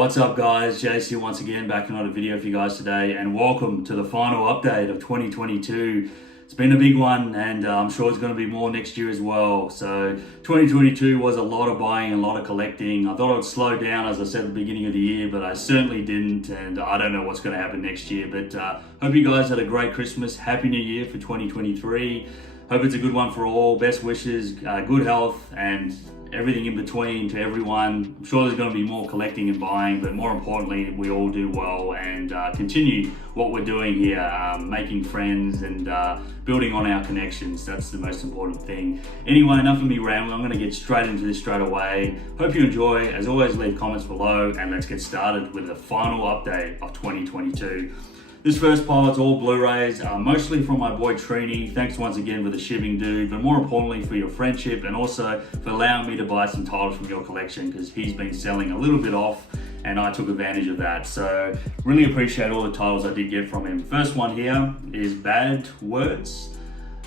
What's up guys, JC once again back in another video for you guys today, and welcome to the final update of 2022. It's been a big one, and I'm sure it's going to be more next year as well. So 2022 was a lot of buying, a lot of collecting. I thought I would slow down, as I said at the beginning of the year, but I certainly didn't, and I don't know what's going to happen next year. But hope you guys had a great Christmas. Happy New Year for 2023. Hope it's a good one for all. Best wishes, good health, and everything in between to everyone. I'm sure there's going to be more collecting and buying, but more importantly, we all do well and continue what we're doing here, making friends and building on our connections. That's the most important thing. Anyway, enough of me rambling. I'm going to get straight into this straight away. Hope you enjoy. As always, leave comments below, and let's get started with the final update of 2022. This first part's all Blu-rays, mostly from my boy Trini. Thanks once again for the shipping, dude, but more importantly for your friendship and also for allowing me to buy some titles from your collection, because he's been selling a little bit off and I took advantage of that. So really appreciate all the titles I did get from him. First one here is Bad Words.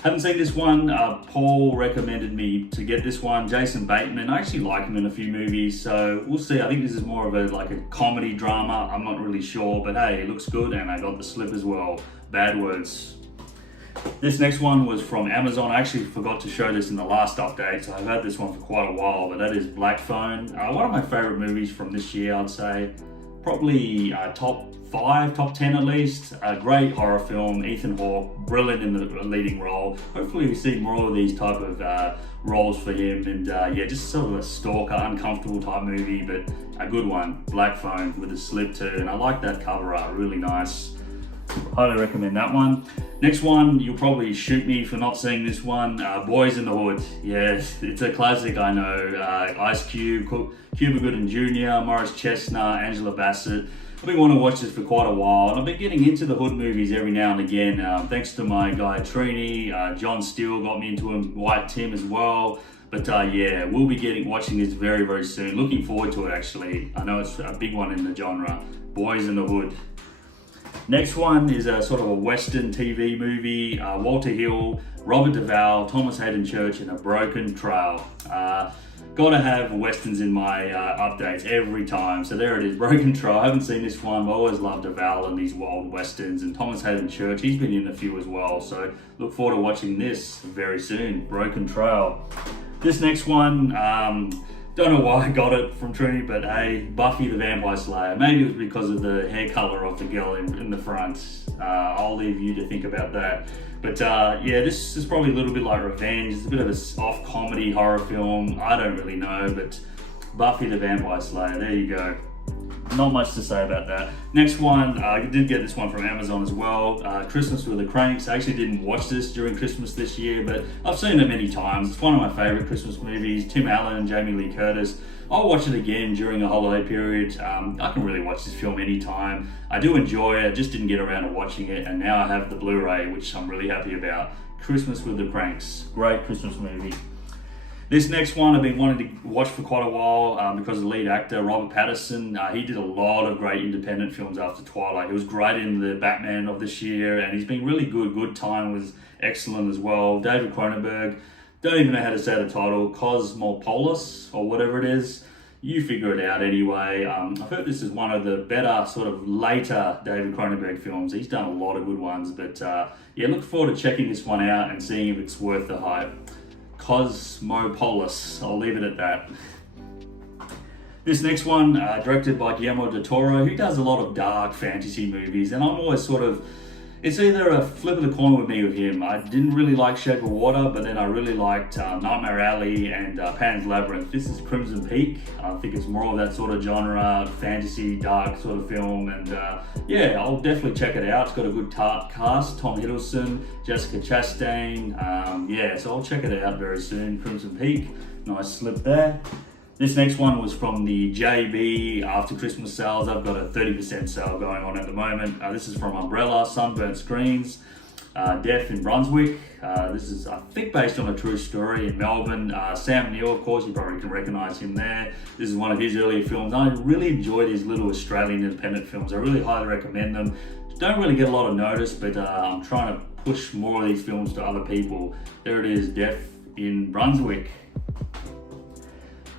Haven't seen this one. Paul recommended me to get this one. Jason Bateman, I actually like him in a few movies, so we'll see. I think this is more of a comedy drama. I'm not really sure, but hey, it looks good, and I got the slip as well. Bad Words. This next one was from Amazon. I actually forgot to show this in the last update, so I've had this one for quite a while, but that is Black Phone. One of my favorite movies from this year, I'd say. Probably top 5, top 10 at least. A great horror film. Ethan Hawke, brilliant in the leading role. Hopefully we see more of these type of roles for him, and yeah, just sort of a stalker, uncomfortable type movie, but a good one. Black Phone with a slip too, and I like that cover art, really nice. Highly recommend that one. Next one, you'll probably shoot me for not seeing this one. Boys in the Hood. Yes, it's a classic, I know. Ice Cube, Cuba Gooding Jr., Morris Chestnut, Angela Bassett. I've been wanting to watch this for quite a while, and I've been getting into the Hood movies every now and again. Thanks to my guy Trini, John Steele got me into him, White Tim as well. But yeah, we'll be watching this very, very soon. Looking forward to it, actually. I know it's a big one in the genre. Boys in the Hood. Next one is a sort of a Western TV movie. Walter Hill, Robert Duvall, Thomas Hayden Church, and A Broken Trail. Gotta have Westerns in my updates every time. So there it is, Broken Trail. I haven't seen this one, but I always loved Duvall and these wild Westerns. And Thomas Hayden Church, he's been in a few as well. So look forward to watching this very soon, Broken Trail. This next one, don't know why I got it from Trini, but hey, Buffy the Vampire Slayer. Maybe it was because of the hair color of the girl in the front. I'll leave you to think about that. But yeah, this is probably a little bit like Revenge. It's a bit of a soft comedy horror film. I don't really know, but Buffy the Vampire Slayer, there you go. Not much to say about that. Next one, I did get this one from Amazon as well. Christmas with the Cranks. I actually didn't watch this during Christmas this year, but I've seen it many times. It's one of my favorite Christmas movies. Tim Allen, Jamie Lee Curtis. I'll watch it again during a holiday period. I can really watch this film anytime. I do enjoy it. I just didn't get around to watching it, and now I have the Blu-ray, which I'm really happy about. Christmas with the Cranks. Great Christmas movie. This next one I've been wanting to watch for quite a while because the lead actor, Robert Pattinson, he did a lot of great independent films after Twilight. He was great in the Batman of this year, and he's been really good. Good Time was excellent as well. David Cronenberg, don't even know how to say the title, Cosmopolis or whatever it is. You figure it out anyway. I've heard this is one of the better sort of later David Cronenberg films. He's done a lot of good ones, but yeah, look forward to checking this one out and seeing if it's worth the hype. Cosmopolis, I'll leave it at that. This next one, directed by Guillermo del Toro, who does a lot of dark fantasy movies, and I'm always sort of, it's either a flip of the coin with me with him. I didn't really like Shape of Water, but then I really liked Nightmare Alley and Pan's Labyrinth. This is Crimson Peak. I think it's more of that sort of genre, fantasy, dark sort of film, and yeah, I'll definitely check it out. It's got a good cast, Tom Hiddleston, Jessica Chastain, yeah, so I'll check it out very soon. Crimson Peak, nice slip there. This next one was from the JB after Christmas sales. I've got a 30% sale going on at the moment. This is from Umbrella, Sunburnt Screens, Deaf in Brunswick. This is, I think, based on a true story in Melbourne. Sam Neill, of course, you probably can recognize him there. This is one of his earlier films. I really enjoy these little Australian independent films. I really highly recommend them. Don't really get a lot of notice, but I'm trying to push more of these films to other people. There it is, Deaf in Brunswick.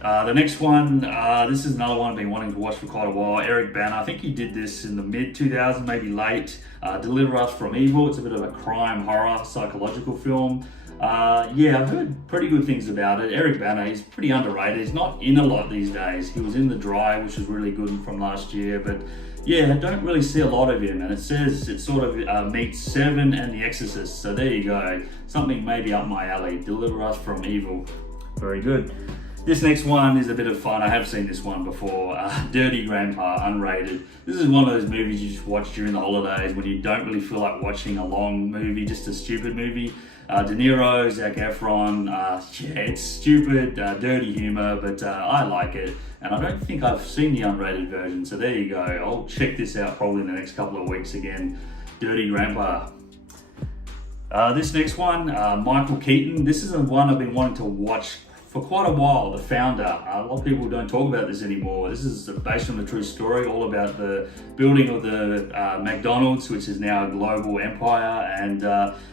The next one, this is another one I've been wanting to watch for quite a while. Eric Bana, I think he did this in the mid-2000s, maybe late. Deliver Us from Evil. It's a bit of a crime, horror, psychological film. Yeah, I've heard pretty good things about it. Eric Bana, he's pretty underrated. He's not in a lot these days. He was in The Dry, which was really good from last year, but yeah, I don't really see a lot of him, and it says it sort of meets Seven and The Exorcist, so there you go. Something maybe up my alley. Deliver Us from Evil. Very good. This next one is a bit of fun. I have seen this one before. Dirty Grandpa, unrated. This is one of those movies you just watch during the holidays when you don't really feel like watching a long movie, just a stupid movie. De Niro, Zac Efron, yeah, it's stupid, dirty humor, but I like it. And I don't think I've seen the unrated version, so there you go. I'll check this out probably in the next couple of weeks again. Dirty Grandpa. This next one, Michael Keaton. This is the one I've been wanting to watch for quite a while. The Founder. A lot of people don't talk about this anymore. This is based on a true story, all about the building of the McDonald's, which is now a global empire. And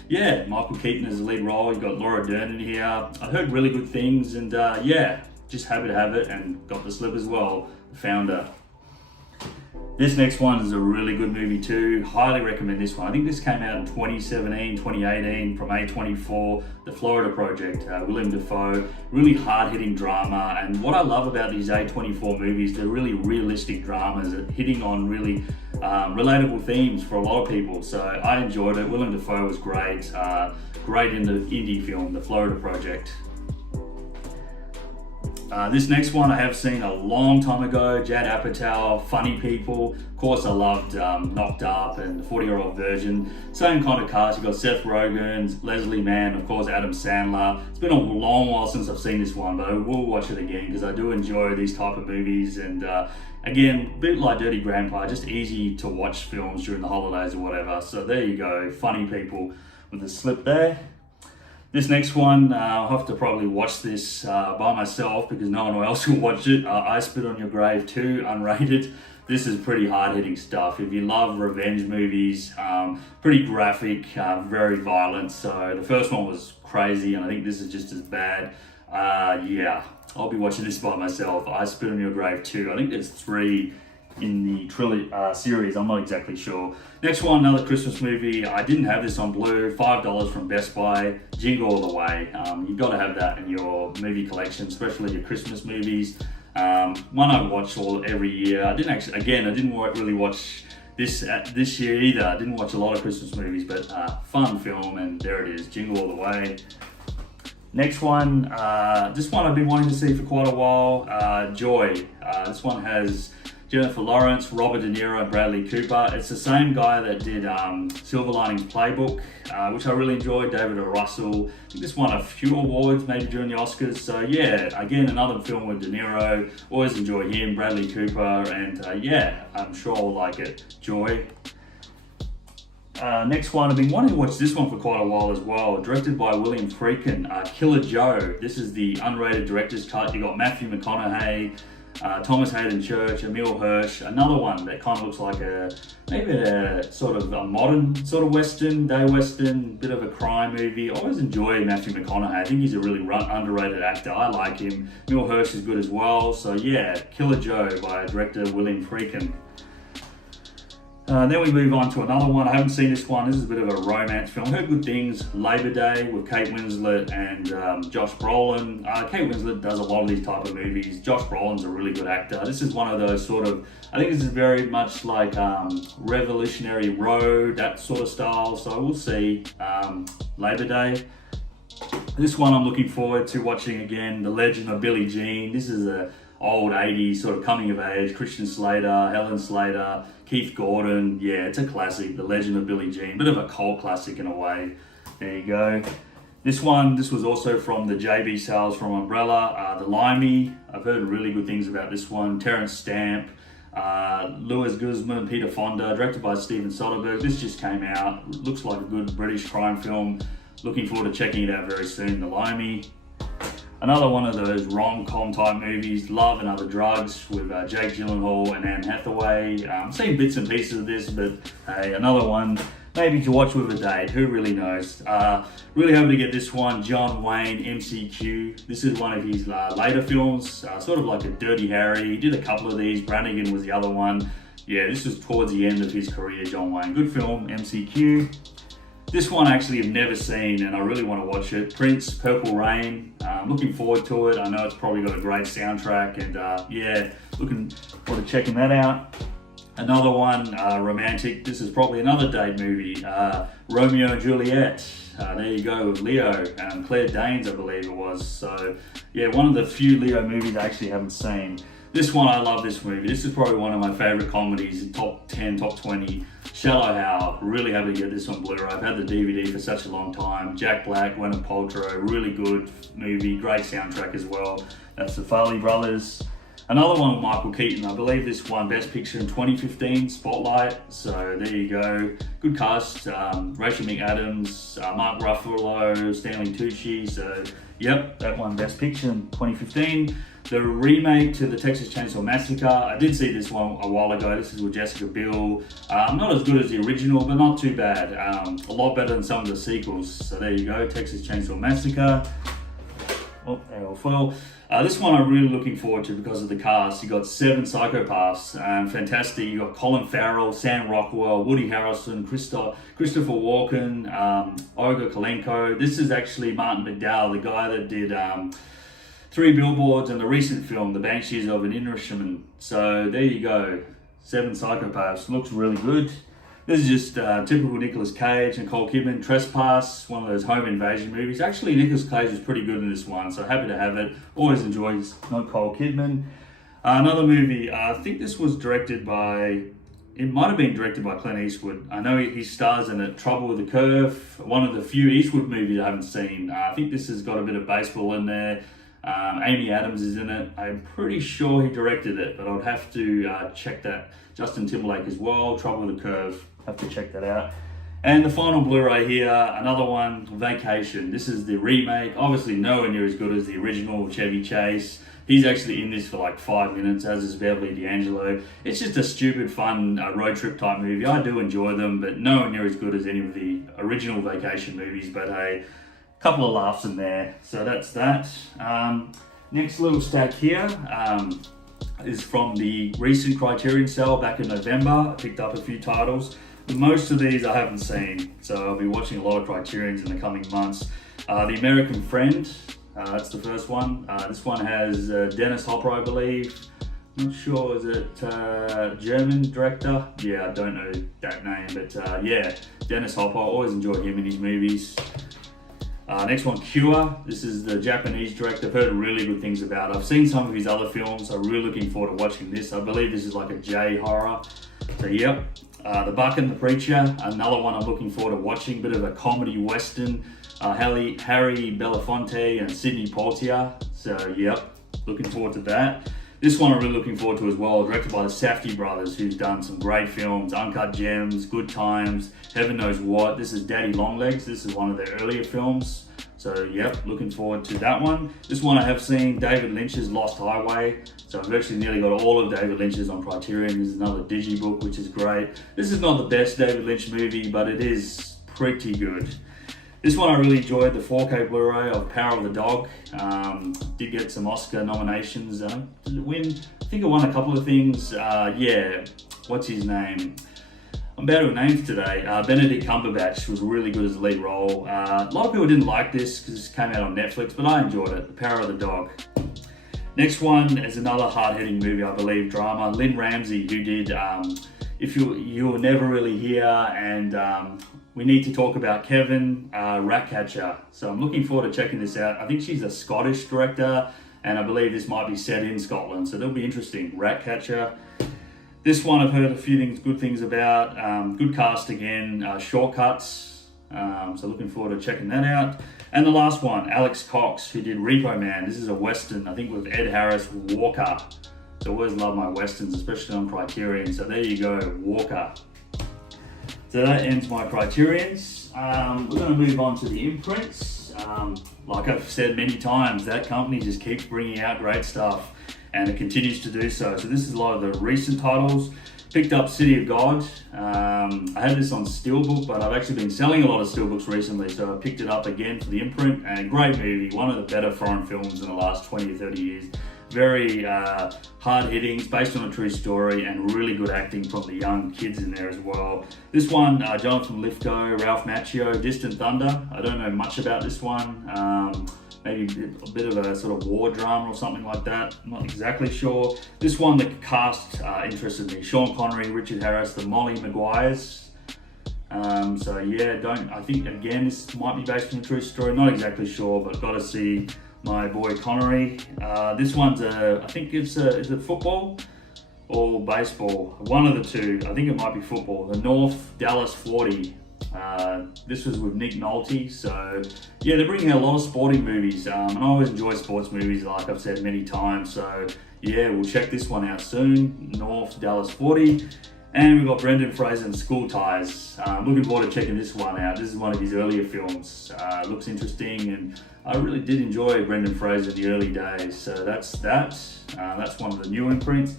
yeah, Michael Keaton is the lead role. You've got Laura Dern in here. I heard really good things, and yeah, just happy to have it, and got the slip as well. The Founder. This next one is a really good movie too. Highly recommend this one. I think this came out in 2017, 2018 from A24, The Florida Project, Willem Dafoe. Really hard-hitting drama. And what I love about these A24 movies, they're really realistic dramas, hitting on really relatable themes for a lot of people. So I enjoyed it. Willem Dafoe was great. Great in the indie film, The Florida Project. This next one I have seen a long time ago, Judd Apatow, Funny People. Of course I loved Knocked Up and the 40-year-old version. Same kind of cast, you've got Seth Rogen, Leslie Mann, of course Adam Sandler. It's been a long while since I've seen this one, but I will watch it again because I do enjoy these type of movies. And again, a bit like Dirty Grandpa, just easy to watch films during the holidays or whatever. So there you go, Funny People with the slip there. This next one, I'll have to probably watch this by myself because no one else will watch it. I Spit on Your Grave 2, unrated. This is pretty hard-hitting stuff. If you love revenge movies, pretty graphic, very violent. So the first one was crazy, and I think this is just as bad. Yeah, I'll be watching this by myself. I Spit on Your Grave 2. I think there's 3 in the trilogy series. I'm not exactly sure. Next one, another Christmas movie. I didn't have this on Blu, $5 from Best Buy. Jingle All the Way. You've got to have that in your movie collection, especially your Christmas movies. One I watch every year. I didn't really watch this year either. I didn't watch a lot of Christmas movies, but fun film, and there it is, Jingle All the Way. Next one, this one I've been wanting to see for quite a while, Joy. This one has Jennifer Lawrence, Robert De Niro, and Bradley Cooper. It's the same guy that did Silver Linings Playbook, which I really enjoyed, David O. Russell. I think this won a few awards maybe during the Oscars. So yeah, again, another film with De Niro. Always enjoy him, Bradley Cooper, and yeah, I'm sure I'll like it. Joy. Next one, I've been wanting to watch this one for quite a while as well. Directed by William Friedkin, Killer Joe. This is the unrated director's cut. You got Matthew McConaughey, Thomas Hayden Church, Emile Hirsch. Another one that kind of looks like maybe a sort of a modern sort of western, day western, bit of a crime movie. I always enjoy Matthew McConaughey. I think he's a really underrated actor. I like him. Emile Hirsch is good as well. So yeah, Killer Joe by director William Friedkin. Then we move on to another one. I haven't seen this one. This is a bit of a romance film. I heard good things. Labor Day with Kate Winslet and Josh Brolin. Kate Winslet does a lot of these type of movies. Josh Brolin's a really good actor. This is one of those sort of, I think this is very much like Revolutionary Road, that sort of style. So we'll see. Labor Day. This one I'm looking forward to watching again. The Legend of Billie Jean. This is a old 80s sort of coming of age. Christian Slater, Helen Slater, Keith Gordon. Yeah, it's a classic, The Legend of Billie Jean. Bit of a cult classic in a way. There you go. This was also from the JB sales from Umbrella. The Limey. I've heard really good things about this one. Terrence Stamp, Louis Guzman, Peter Fonda, directed by Steven Soderbergh. This just came out. Looks like a good British crime film. Looking forward to checking it out very soon. The Limey. Another one of those rom-com type movies, Love and Other Drugs, with Jake Gyllenhaal and Anne Hathaway. I've seen bits and pieces of this, but hey, another one. maybe to watch with a date, who really knows. Really hoping to get this one, John Wayne MCQ. This is one of his later films, sort of like a Dirty Harry. He did a couple of these, Brannigan was the other one. Yeah, this was towards the end of his career, John Wayne. Good film, MCQ. This one actually I've never seen and I really want to watch it. Prince, Purple Rain. Looking forward to it. I know it's probably got a great soundtrack and yeah, looking forward to checking that out. Another one, romantic. This is probably another date movie. Romeo and Juliet. There you go with Leo and Claire Danes, I believe it was. So yeah, one of the few Leo movies I actually haven't seen. This one, I love this movie. This is probably one of my favorite comedies, top 10, top 20. Shallow Hal, really happy to get this on Blu-ray. I've had the DVD for such a long time. Jack Black, Gwyneth Paltrow, really good movie, great soundtrack as well. That's the Farley brothers. Another one with Michael Keaton, I believe this won Best Picture in 2015, Spotlight. So there you go. Good cast, Rachel McAdams, Mark Ruffalo, Stanley Tucci. So yep, that won Best Picture in 2015. The remake to the Texas Chainsaw Massacre, I did see this one a while ago. This is with Jessica Biel. Not as good as the original, but not too bad. A lot better than some of the sequels. So there you go, Texas Chainsaw Massacre. Oh, they all fell. This one I'm really looking forward to because of the cast. You got 7 psychopaths, fantastic. You got Colin Farrell, Sam Rockwell, Woody Harrelson, Christopher Walken, Olga Kurylenko. This is actually Martin McDowell, the guy that did 3 Billboards and the recent film, The Banshees of Inisherin. So there you go, 7 psychopaths. Looks really good. This is just typical Nicolas Cage, Nicole Kidman, Trespass, one of those home invasion movies. Actually, Nicolas Cage was pretty good in this one, so happy to have it. Always enjoy Nicole Kidman. Another movie, I think this was directed by, it might have been directed by Clint Eastwood. I know he stars in it, Trouble with the Curve, one of the few Eastwood movies I haven't seen. I think this has got a bit of baseball in there. Amy Adams is in it. I'm pretty sure he directed it, but I would have to check that. Justin Timberlake as well, Trouble with the Curve. Have to check that out. And the final Blu-ray here, another one, Vacation. This is the remake, obviously nowhere near as good as the original Chevy Chase. He's actually in this for like 5 minutes, as is Beverly D'Angelo. It's just a stupid, fun road trip type movie. I do enjoy them, but nowhere near as good as any of the original Vacation movies. But a couple of laughs in there. So that's that. Next little stack here is from the recent Criterion sale back in November. I picked up a few titles. Most of these I haven't seen, so I'll be watching a lot of Criterions in the coming months. The American Friend, that's the first one. This one has Dennis Hopper, I believe. Not sure, is it German director? Yeah, I don't know that name, but yeah, Dennis Hopper. I always enjoy him in his movies. Next one, Cure. This is the Japanese director. I've heard really good things about it. I've seen some of his other films. I'm really looking forward to watching this. I believe this is like a J horror. So yep. The Buck and the Preacher, another one I'm looking forward to watching. Bit of a comedy western. Harry Belafonte and Sidney Poitier. So yep, looking forward to that. This one I'm really looking forward to as well, directed by the Safdie brothers, who've done some great films, Uncut Gems, Good Times, Heaven Knows What. This is Daddy Longlegs. This is one of their earlier films. So yep, looking forward to that one. This one I have seen, David Lynch's Lost Highway. So I've actually nearly got all of David Lynch's on Criterion. This is another digibook, which is great. This is not the best David Lynch movie, but it is pretty good. This one I really enjoyed, the 4K Blu-ray of Power of the Dog. Did get some Oscar nominations. Did it win? I think it won a couple of things. Yeah, what's his name? I'm bad with names today. Benedict Cumberbatch was really good as the lead role. A lot of people didn't like this because this came out on Netflix, but I enjoyed it. The Power of the Dog. Next one is another hard-hitting movie, I believe, drama. Lynn Ramsey, who did If You Were Never Really Here, and We Need to Talk About Kevin, Ratcatcher. So I'm looking forward to checking this out. I think she's a Scottish director, and I believe this might be set in Scotland, so that'll be interesting. Ratcatcher. This one I've heard a few good things about. Good cast again, Shortcuts. So looking forward to checking that out. And the last one, Alex Cox, who did Repo Man. This is a Western, I think with Ed Harris, Walker. So I always love my Westerns, especially on Criterion. So there you go, Walker. So that ends my Criterions. We're going to move on to the imprints. Like I've said many times, that company just keeps bringing out great stuff, and it continues to do so. So this is a lot of the recent titles. Picked up City of God. I had this on Steelbook, but I've actually been selling a lot of Steelbooks recently, so I picked it up again for the imprint, and great movie, one of the better foreign films in the last 20 or 30 years. Very hard hitting, it's based on a true story, and really good acting from the young kids in there as well. This one, Jonathan Lithgow, Ralph Macchio, Distant Thunder. I don't know much about this one. Maybe a bit of a sort of war drama or something like that. I'm not exactly sure. This one, the cast interested me. Sean Connery, Richard Harris, the Molly Maguires. So yeah, I think again, this might be based on a true story. Not exactly sure, but got to see my boy Connery. This one's I think is it football or baseball? One of the two. I think it might be football. The North Dallas 40. This was with Nick Nolte, so yeah, they're bringing out a lot of sporting movies, and I always enjoy sports movies, like I've said many times, so yeah, we'll check this one out soon. North Dallas 40, and we've got Brendan Fraser and School Ties. Looking forward to checking this one out. This is one of his earlier films. Looks interesting, and I really did enjoy Brendan Fraser in the early days, so that's one of the new imprints.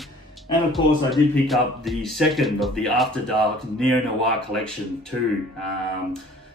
And of course, I did pick up the second of the After Dark Neo-Noir Collection 2.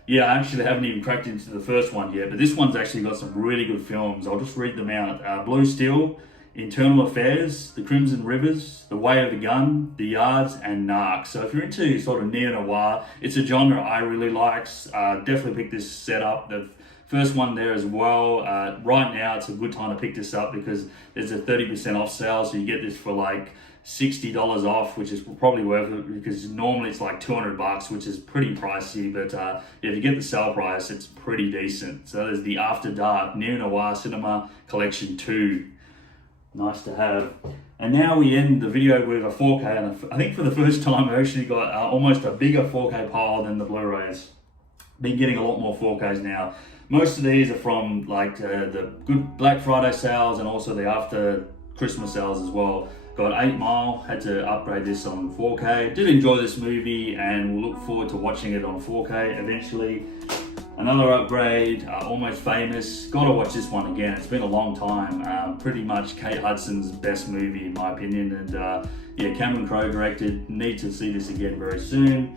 Yeah, I actually haven't even cracked into the first one yet, but this one's actually got some really good films. I'll just read them out. Blue Steel, Internal Affairs, The Crimson Rivers, The Way of the Gun, The Yards, and Narc. So if you're into sort of neo-noir, it's a genre I really like. Definitely pick this set up. The first one there as well. Right now, it's a good time to pick this up because there's a 30% off sale, so you get this for like $60 off, which is probably worth it because normally it's like $200, which is pretty pricey, but if you get the sale price, it's pretty decent. So there's the After Dark Neo-Noir Cinema Collection 2. Nice to have. And now we end the video with a 4K, and I think for the first time I actually got almost a bigger 4K pile than the Blu-rays. Been getting a lot more 4Ks now. Most of these are from like the good Black Friday sales and also the after Christmas sales as well. Got 8 Mile, had to upgrade this on 4K. Did enjoy this movie and we'll look forward to watching it on 4K eventually. Another upgrade, Almost Famous. Gotta watch this one again, it's been a long time. Pretty much Kate Hudson's best movie in my opinion, and yeah, Cameron Crowe directed. Need to see this again very soon.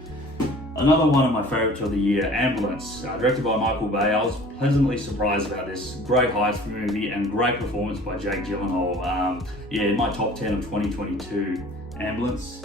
Another one of my favorites of the year, Ambulance, directed by Michael Bay. I was pleasantly surprised about this. Great heist movie and great performance by Jake Gyllenhaal. Yeah, in my top 10 of 2022, Ambulance.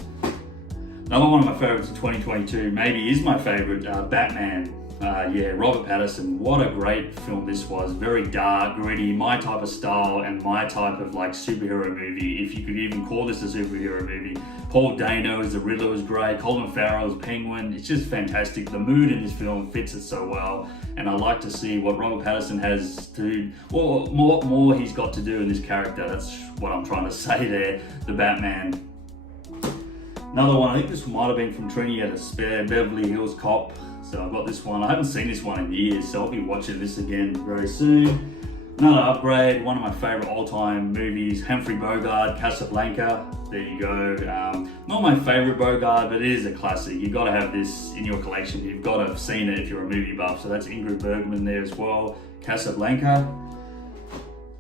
Another one of my favorites of 2022, maybe is my favorite, Batman. Yeah, Robert Pattinson. What a great film this was. Very dark, gritty, my type of style and my type of like superhero movie, if you could even call this a superhero movie. Paul Dano as the Riddler was great. Colin Farrell as Penguin. It's just fantastic. The mood in this film fits it so well, and I like to see what Robert Pattinson has to, or more he's got to do in this character. That's what I'm trying to say there. The Batman. Another one, I think this might have been from Trini at a Spare, Beverly Hills Cop. So I've got this one. I haven't seen this one in years, so I'll be watching this again very soon. Another upgrade, one of my favorite all-time movies, Humphrey Bogart, Casablanca. There you go. Not my favorite Bogart, but it is a classic. You've got to have this in your collection. You've got to have seen it if you're a movie buff. So that's Ingrid Bergman there as well. Casablanca.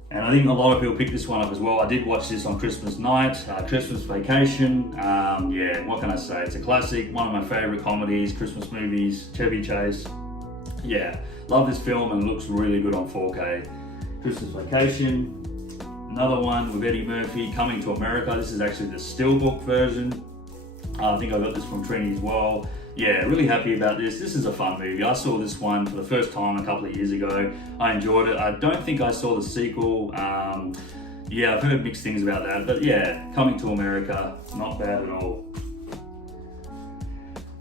And I think a lot of people picked this one up as well. I did watch this on Christmas night, Christmas Vacation. Yeah, what can I say? It's a classic, one of my favorite comedies, Christmas movies, Chevy Chase. Yeah, love this film and it looks really good on 4K. Christmas Vacation. Another one with Eddie Murphy, Coming to America. This is actually the Steelbook version. I think I got this from Trini as well. Yeah, really happy about this. This is a fun movie. I saw this one for the first time a couple of years ago. I enjoyed it. I don't think I saw the sequel. Yeah, I've heard mixed things about that. But yeah, Coming to America, not bad at all.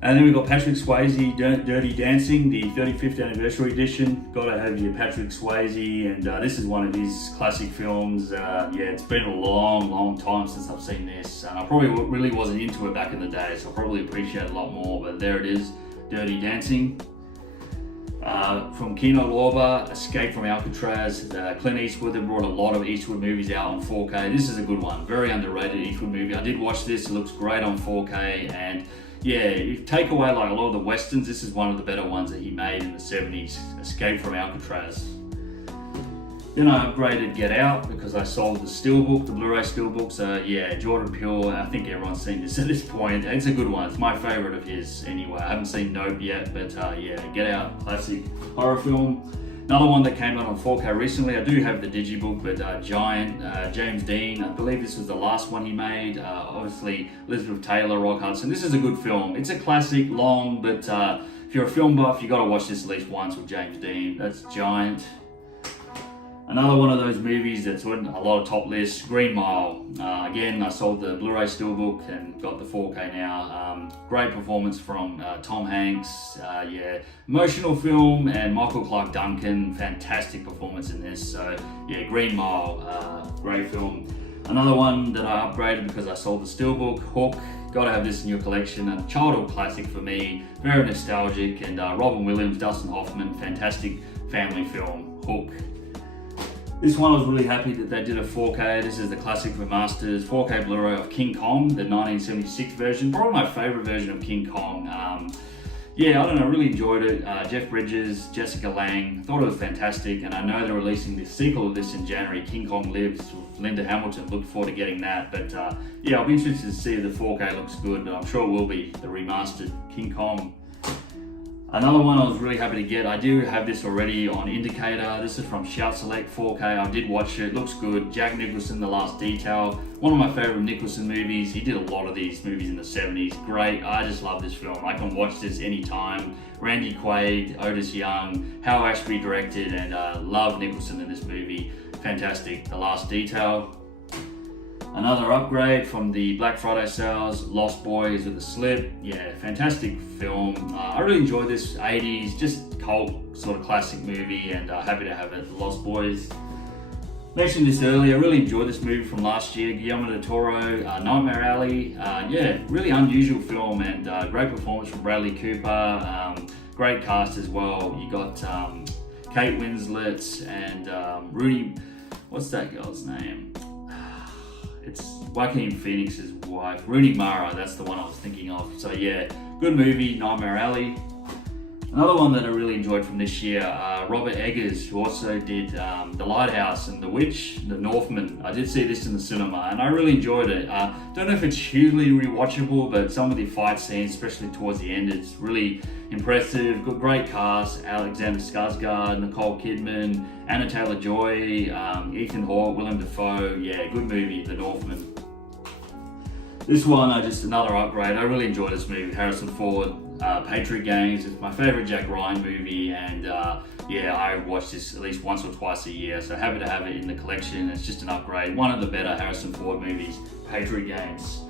And then we've got Patrick Swayze, Dirty Dancing, the 35th anniversary edition. Gotta have your Patrick Swayze, and this is one of his classic films. Yeah, it's been a long time since I've seen this, and I probably really wasn't into it back in the day, so I probably appreciate it a lot more, but there it is, Dirty Dancing. From Kino, Lorber, Escape from Alcatraz, Clint Eastwood. They brought a lot of Eastwood movies out on 4K. This is a good one, very underrated Eastwood movie. I did watch this, it looks great on 4K, and yeah, if you take away like a lot of the westerns, this is one of the better ones that he made in the 70s, Escape from Alcatraz. Then I upgraded Get Out because I sold the steelbook, the Blu-ray steelbook. So yeah, Jordan Peele, I think everyone's seen this at this point. It's a good one. It's my favorite of his anyway. I haven't seen Nope yet, but yeah, Get Out, classic horror film. Another one that came out on 4K recently, I do have the digibook, but Giant, James Dean, I believe this was the last one he made. Obviously, Elizabeth Taylor, Rock Hudson. This is a good film. It's a classic, long, but if you're a film buff, you got to watch this at least once with James Dean. That's Giant. Another one of those movies that's on a lot of top lists, Green Mile. Again, I sold the Blu-ray steelbook and got the 4K now. Great performance from Tom Hanks. Yeah, emotional film, and Michael Clarke Duncan, fantastic performance in this. So yeah, Green Mile, great film. Another one that I upgraded because I sold the steelbook, Hook. Gotta have this in your collection. A childhood classic for me, very nostalgic, and Robin Williams, Dustin Hoffman, fantastic family film, Hook. This one I was really happy that they did a 4K. This is the classic remasters 4K Blu-ray of King Kong, the 1976 version. Probably my favorite version of King Kong. Yeah, I don't know, really enjoyed it. Jeff Bridges, Jessica Lange, thought it was fantastic, and I know they're releasing the sequel of this in January, King Kong Lives, with Linda Hamilton. Looking forward to getting that, but yeah, I'll be interested to see if the 4K looks good. I'm sure it will be, the remastered King Kong. Another one I was really happy to get, I do have this already on Indicator. This is from Shout Select 4K. I did watch it, looks good. Jack Nicholson, The Last Detail. One of my favorite Nicholson movies. He did a lot of these movies in the 70s. Great, I just love this film. I can watch this anytime. Randy Quaid, Otis Young, Hal Ashby directed, and love Nicholson in this movie. Fantastic, The Last Detail. Another upgrade from the Black Friday sales, Lost Boys with a Slip. Yeah, fantastic film. I really enjoyed this 80s, just cult sort of classic movie, and happy to have it, Lost Boys. Mentioned this earlier, I really enjoyed this movie from last year, Guillermo del Toro, Nightmare Alley. Yeah, really unusual film, and great performance from Bradley Cooper. Great cast as well. You got Kate Winslet and Rooney, what's that girl's name? It's Joaquin Phoenix's wife, Rooney Mara, that's the one I was thinking of. So yeah, good movie, Nightmare Alley. Another one that I really enjoyed from this year, Robert Eggers, who also did The Lighthouse and The Witch, The Northman. I did see this in the cinema, and I really enjoyed it. Don't know if it's hugely rewatchable, but some of the fight scenes, especially towards the end, it's really impressive. Good, great cast: Alexander Skarsgård, Nicole Kidman, Anna Taylor-Joy, Ethan Hawke, Willem Dafoe. Yeah, good movie, The Northman. This one, just another upgrade. I really enjoyed this movie, Harrison Ford, Patriot Games. It's my favorite Jack Ryan movie, and yeah, I watch this at least once or twice a year, so happy to have it in the collection. It's just an upgrade. One of the better Harrison Ford movies, Patriot Games.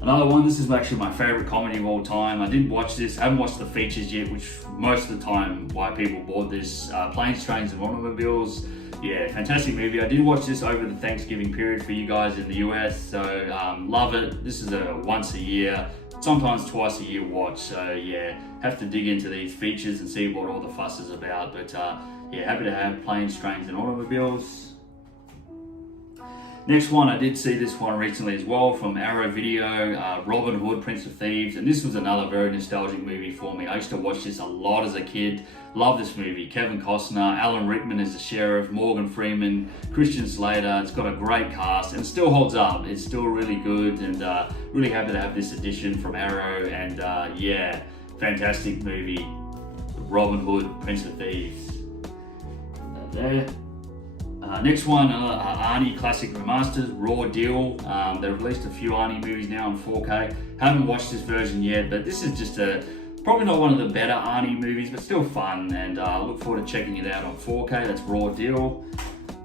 Another one, this is actually my favorite comedy of all time. I did watch this, I haven't watched the features yet, which most of the time why people bought this. Planes, Trains and Automobiles. Yeah, fantastic movie. I did watch this over the Thanksgiving period for you guys in the US, so love it. This is a once a year, sometimes twice a year watch, so yeah, have to dig into these features and see what all the fuss is about, but yeah, happy to have Planes, Trains and Automobiles. Next one, I did see this one recently as well from Arrow Video, Robin Hood, Prince of Thieves, and this was another very nostalgic movie for me. I used to watch this a lot as a kid. Love this movie. Kevin Costner, Alan Rickman as the sheriff, Morgan Freeman, Christian Slater. It's got a great cast and it still holds up. It's still really good, and really happy to have this edition from Arrow, and yeah, fantastic movie. Robin Hood, Prince of Thieves. There. Next one, Arnie Classic Remasters, Raw Deal. They've released a few Arnie movies now on 4K. Haven't watched this version yet, but this is just probably not one of the better Arnie movies, but still fun, and I look forward to checking it out on 4K. That's Raw Deal.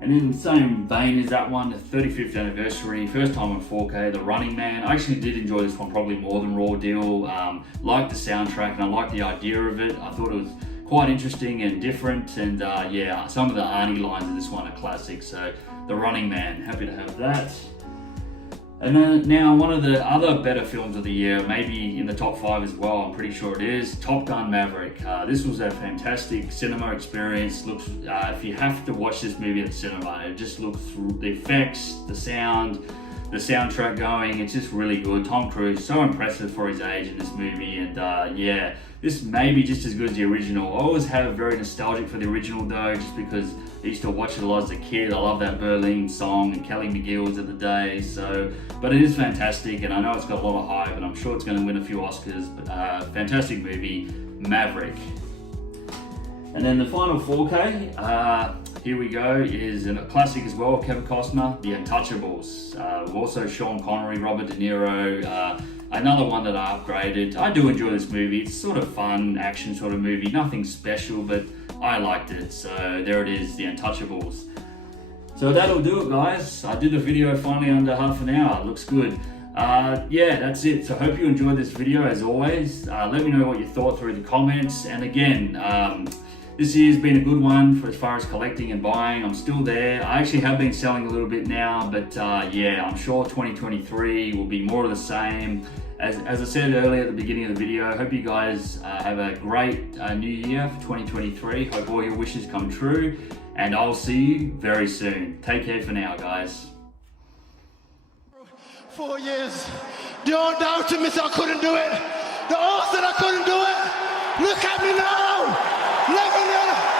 And in the same vein as that one, the 35th anniversary, first time on 4K, The Running Man. I actually did enjoy this one probably more than Raw Deal. Liked the soundtrack and I liked the idea of it. I thought it was quite interesting and different, and yeah, some of the Arnie lines in this one are classic, so The Running Man, happy to have that. And then now one of the other better films of the year, maybe in the top 5 as well, I'm pretty sure it is, Top Gun Maverick. This was a fantastic cinema experience. Looks, if you have to watch this movie at the cinema, it just looks, the effects, the sound, the soundtrack going, it's just really good. Tom Cruise, so impressive for his age in this movie, and yeah, this may be just as good as the original. I always have very nostalgic for the original though, just because I used to watch it a lot as a kid. I love that Berlin song and Kelly McGill's of the day. So, but it is fantastic, and I know it's got a lot of hype, and I'm sure it's going to win a few Oscars. But fantastic movie, Maverick. And then the final 4K, here we go, is a classic as well, Kevin Costner, The Untouchables. Also Sean Connery, Robert De Niro, another one that I upgraded. I do enjoy this movie. It's sort of fun, action sort of movie, nothing special, but I liked it. So there it is, The Untouchables. So that'll do it, guys. I did the video finally under half an hour. It looks good. Yeah, that's it. So I hope you enjoyed this video as always. Let me know what you thought through the comments. And again, this year's been a good one for as far as collecting and buying. I'm still there. I actually have been selling a little bit now, but yeah, I'm sure 2023 will be more of the same. As I said earlier at the beginning of the video, I hope you guys have a great new year for 2023. Hope all your wishes come true, and I'll see you very soon. Take care for now, guys. 4 years. Don't doubt me, I couldn't do it. The odds that I couldn't do it. Look at me now. Look at me.